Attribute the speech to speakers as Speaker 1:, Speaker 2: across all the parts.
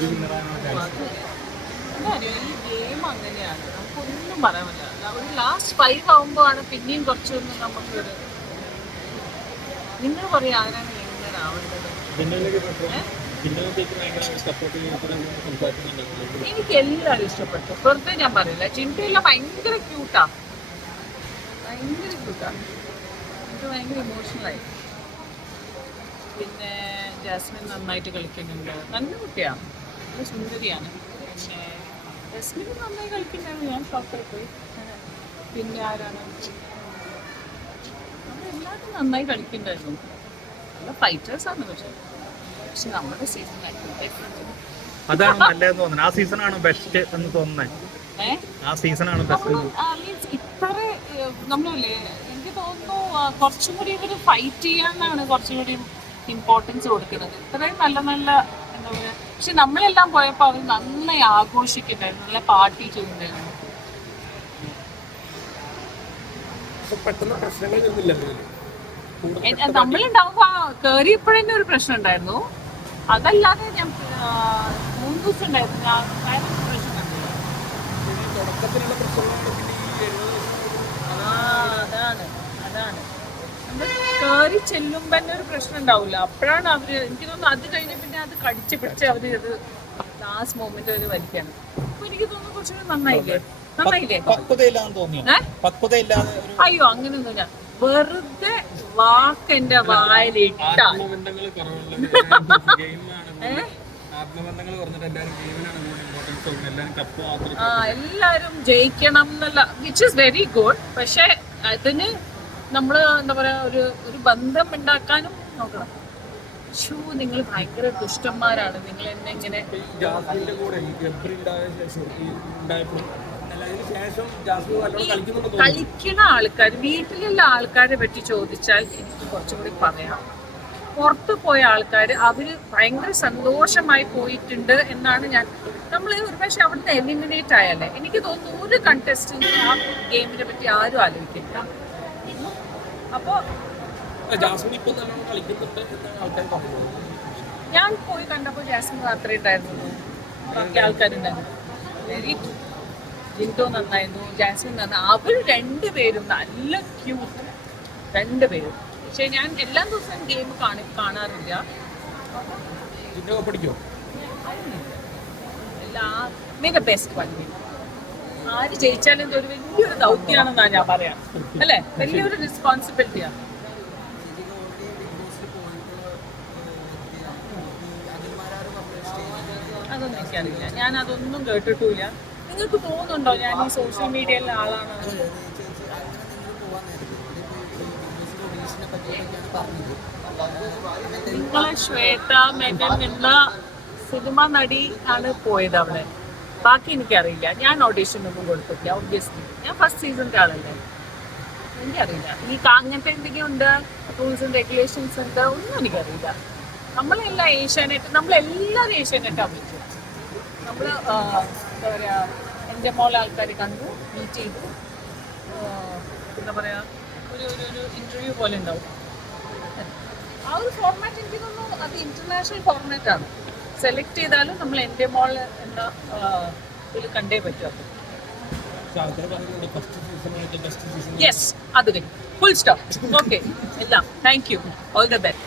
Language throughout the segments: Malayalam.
Speaker 1: ഈ ഗെയിം അങ്ങനെയാണ്. നമുക്കൊന്നും പറയാൻ പറ്റില്ല. ഒരു ലാസ്റ്റ് ഫൈവ് പിന്നെയും കുറച്ചൊന്നും നമുക്ക് നിങ്ങൾ പറയാം എങ്ങനെ ആവേണ്ടത്? എനിക്ക് എല്ലാവരും ഇഷ്ടപ്പെട്ടു. വെറുതെ ഞാൻ പറയില്ല. ചിന്തയെല്ലാം ഭയങ്കര ക്യൂട്ടാ ഭയങ്കര ക്യൂട്ടാ എനിക്ക് ഭയങ്കര ഇമോഷണലായി പിന്നെ ജാസ്മിൻ നന്നായിട്ട് കളിക്കുന്നുണ്ട്. നല്ല കുട്ടിയാണ് നല്ല സുന്ദരിയാണ് പക്ഷേ റെസ്ലിംഗ് നന്നായി കളിക്കുന്നുണ്ടായിരുന്നു. ഞാൻ ഷോപ്പിൽ പോയി. പിന്നെ ആരാണ്? എല്ലാവരും നന്നായി കളിക്കുന്നുണ്ടായിരുന്നു. നല്ല ഫൈറ്റേഴ്സാണ് പക്ഷെ. പക്ഷെ നമ്മുടെ സീസൺ
Speaker 2: അതാണ് നല്ലതെന്ന് തോന്നുന്നത് ആ സീസണാണ് ബെസ്റ്റ് എന്ന് തോന്നുന്നത് ആ സീസണാണ് ബെസ്റ്റ്
Speaker 1: മീൻസ് ഇത്ര നമ്മളല്ലേ എനിക്ക് തോന്നുന്നു കുറച്ചും കൂടി ഇവർ ഫൈറ്റ് ചെയ്യാനാണ് കുറച്ചും കൂടി ഇമ്പോർട്ടൻസ് കൊടുക്കുന്നത്. ഇത്രയും നല്ല നല്ല എന്താ പറയുക പക്ഷെ നമ്മളെല്ലാം പോയപ്പോൾ അവർ നന്നായി ആഘോഷിക്കുന്നുണ്ടായിരുന്നു നല്ല പാർട്ടി ചെയ്യുന്നുണ്ടായിരുന്നു. നമ്മളുണ്ടാവുമ്പോ ആ കയറിയപ്പോഴന്നെ ഒരു പ്രശ്നം ഉണ്ടായിരുന്നു. അതല്ലാതെ ഞാൻ മൂന്ന് ദിവസം ഉണ്ടായിരുന്നു. ഞാൻ പ്രശ്നം അതാണ് അതാണ്. നമ്മൾ കേറി ചെല്ലുമ്പോ തന്നെ ഒരു പ്രശ്നം ഉണ്ടാവില്ല അപ്പോഴാണ് അവർ എനിക്ക് തോന്നുന്നു അത് കഴിഞ്ഞ അത് കടിച്ചു പിടിച്ച് അവർ ഇത് ലാസ്റ്റ് മൊമെന്റ് അവർ വലിക്കാണ്. അപ്പൊ എനിക്ക് തോന്നുന്നു കുറച്ചുകൂടി നന്നായില്ലേ? നന്നായില്ലേ? അയ്യോ ഞാൻ വെറുതെ വാക്ക് എന്റെ
Speaker 3: വായിലിട്ട
Speaker 1: ആ എല്ലാരും ജയിക്കണം എന്നല്ല. വിച്ച് ഇസ് വെരി ഗുഡ് പക്ഷെ അതിന് നമ്മൾ എന്താ പറയാ ഒരു ഒരു ബന്ധം ഉണ്ടാക്കാനും നോക്കണം. ഷൂ നിങ്ങൾ ഭയങ്കര ദുഷ്ടന്മാരാണ്. നിങ്ങൾ എന്നെ ഇങ്ങനെ
Speaker 3: ജാസ്മിന്റെ കൂടെ
Speaker 1: കളിക്കുന്ന ആൾക്കാർ വീട്ടിലുള്ള ആൾക്കാരെ പറ്റി ചോദിച്ചാൽ എനിക്ക് കുറച്ചുകൂടി പറയാം. പുറത്തു പോയ ആൾക്കാർ അവർ ഭയങ്കര സന്തോഷമായി പോയിട്ടുണ്ട് എന്നാണ് ഞാൻ നമ്മൾ ഒരു പക്ഷെ അവിടുന്ന് എലിമിനേറ്റ് ആയാലേ. എനിക്ക് തോന്നുന്നു ഒരു കണ്ടസ്റ്റന്റ് ആ ഗെയിമിനെ പറ്റി ആരും ആലോചിക്കില്ല. അപ്പോൾ
Speaker 3: അല്ല, ജാസ്മിൻ ഇപ്പൊ നല്ലോണം കളിക്കുന്നുണ്ട് എന്ന് ആൾക്കാർ പറഞ്ഞു
Speaker 1: ഞാൻ പോയി കണ്ടപ്പോൾ ജാസ്മിൻ മാത്രമേ ഉണ്ടായിരുന്നു ബാക്കി ആൾക്കാരുണ്ടായിരുന്നു. വെരി ജിൻഡോ നന്നായിരുന്നു ജാസ്മിൻ നന്നായി അവർ രണ്ടുപേരും നല്ല ക്യൂട്ട് രണ്ടുപേരും പക്ഷെ ഞാൻ എല്ലാ ദിവസവും ഗെയിം കാണി കാണാറില്ല.
Speaker 3: ഇതിന്റെ പഠിക്കോ
Speaker 1: എല്ലാ മേ ബെസ്റ്റ് വൺ ആര് ജയിച്ചാലും ഒരു വലിയൊരു ദൗത്യമാണെന്നാണ് ഞാൻ പറയാം. അല്ലേ? വലിയൊരു റെസ്പോൺസിബിലിറ്റിയാണ് അതൊന്നും എനിക്കറിയില്ല. ഞാൻ അതൊന്നും കേട്ടിട്ടില്ല നിങ്ങൾക്ക് തോന്നുന്നുണ്ടോ ഞാൻ ഈ സോഷ്യൽ മീഡിയയിലെ ആളാണ് നിങ്ങളെ ശ്വേത മെഗൻ എന്ന സിനിമ നടി ആണ് പോയത് അവിടെ. ബാക്കി എനിക്കറിയില്ല. ഞാൻ ഓഡീഷൻ ഒന്നും കൊടുത്തില്ല ഒബ്വിയസ്ലി ഞാൻ ഫസ്റ്റ് സീസണിന്റെ ആളല്ലേ. എനിക്കറിയില്ല. ഈ അങ്ങനത്തെ എന്തെങ്കിലും ഉണ്ട്? റൂൾസ് ആൻഡ് റെഗുലേഷൻസ് ഉണ്ട്? ഒന്നും എനിക്കറിയില്ല. നമ്മളെല്ലാം ഏഷ്യാനെറ്റ് നമ്മളെല്ലാവരും ഏഷ്യാനെറ്റ് അഭിച്ചു നമ്മൾ എന്താ പറയുക എന്റെ മോളെ ആൾക്കാർ കണ്ടു മീറ്റ് ചെയ്തു. എന്താ പറയുക ഒരു ഒരു ഒരു ഇന്റർവ്യൂ പോലെ ഉണ്ടാവും. ആ ഒരു ഫോർമാറ്റ് എനിക്ക് തോന്നുന്നു അത് ഇന്റർനാഷണൽ ഫോർമാറ്റ് ആണ്. സെലക്ട് ചെയ്താലും നമ്മൾ എന്റെ മോൾ എന്ന ഇതിൽ കണ്ടേ പറ്റും യെസ് അത് കഴിഞ്ഞു. ഫുൾ സ്റ്റോപ്പ് ഓക്കെ എല്ലാം. Thank you all the best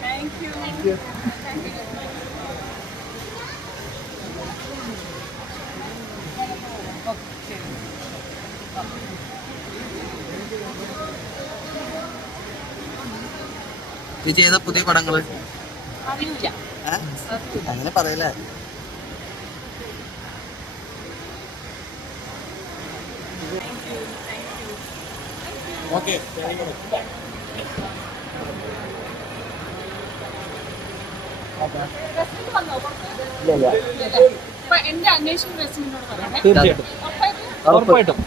Speaker 2: പറഞ്ഞല്ലേ
Speaker 1: you. Thank
Speaker 4: you. ചെയ്ത പുതിയ പടങ്ങൾ? അങ്ങനെ പറയലേ
Speaker 1: യു താങ്ക് യു
Speaker 2: ഓക്കെ
Speaker 1: റെസ്റ്റിന് വന്നോ പുറത്ത്? ഇല്ലല്ലേ? അപ്പൊ എന്റെ അന്വേഷണം റെസ്റ്റിനോട് പറയണേ.
Speaker 2: തീർച്ചയായിട്ടും.
Speaker 1: ഉറപ്പായിട്ടും.